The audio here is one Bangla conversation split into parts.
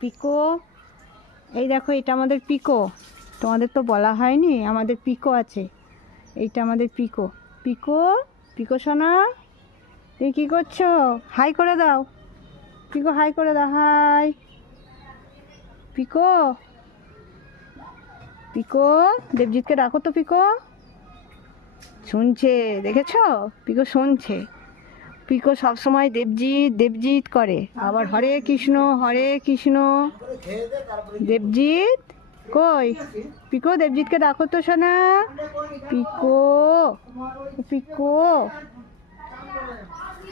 পিকো, এই দেখো এটা আমাদের পিকো, তোমাদের তো বলা হয়নি আমাদের পিকো আছে। এইটা আমাদের পিকো। পিকো, পিকো সোনা তুমি কী করছো? হাই করে দাও পিকো, হাই করে দাও, হাই পিকো। পিকো, দেবজিৎকে ডাকো তো পিকো। শুনছে, দেখেছো পিকো শুনছে। পিকো সবসময় দেবজিৎ দেবজিৎ করে, আবার হরে কৃষ্ণ হরে কৃষ্ণ। দেবজিৎ কই? পিকো দেবজিৎকে ডাকো তো সোনা। পিকো, পিকো,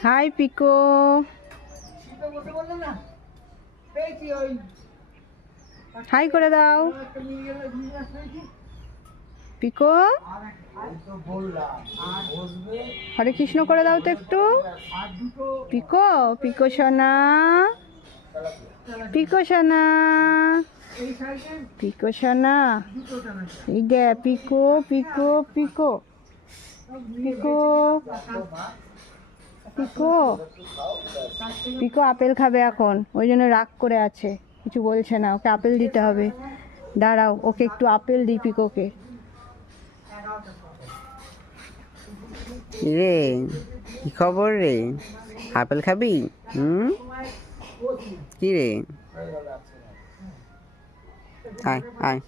হাই পিকো। হাই করে দাও পিকো। হরে কৃষ্ণ করে দাও তো একটু। পিকো, পিকো সোনা, পিকো সোনা, পিকো সোনা। এই দে পিকো, পিকো, পিকো, পিকো, পিকো। পিকো আপেল খাবে এখন, ওই জন্য রাগ করে আছে, কিছু বলছে না। ওকে আপেল দিতে হবে, দাঁড়াও ওকে একটু আপেল দিই পিকোকে। রে কি খবর রে? আপেল খাবি? কি রে? আয় আয়।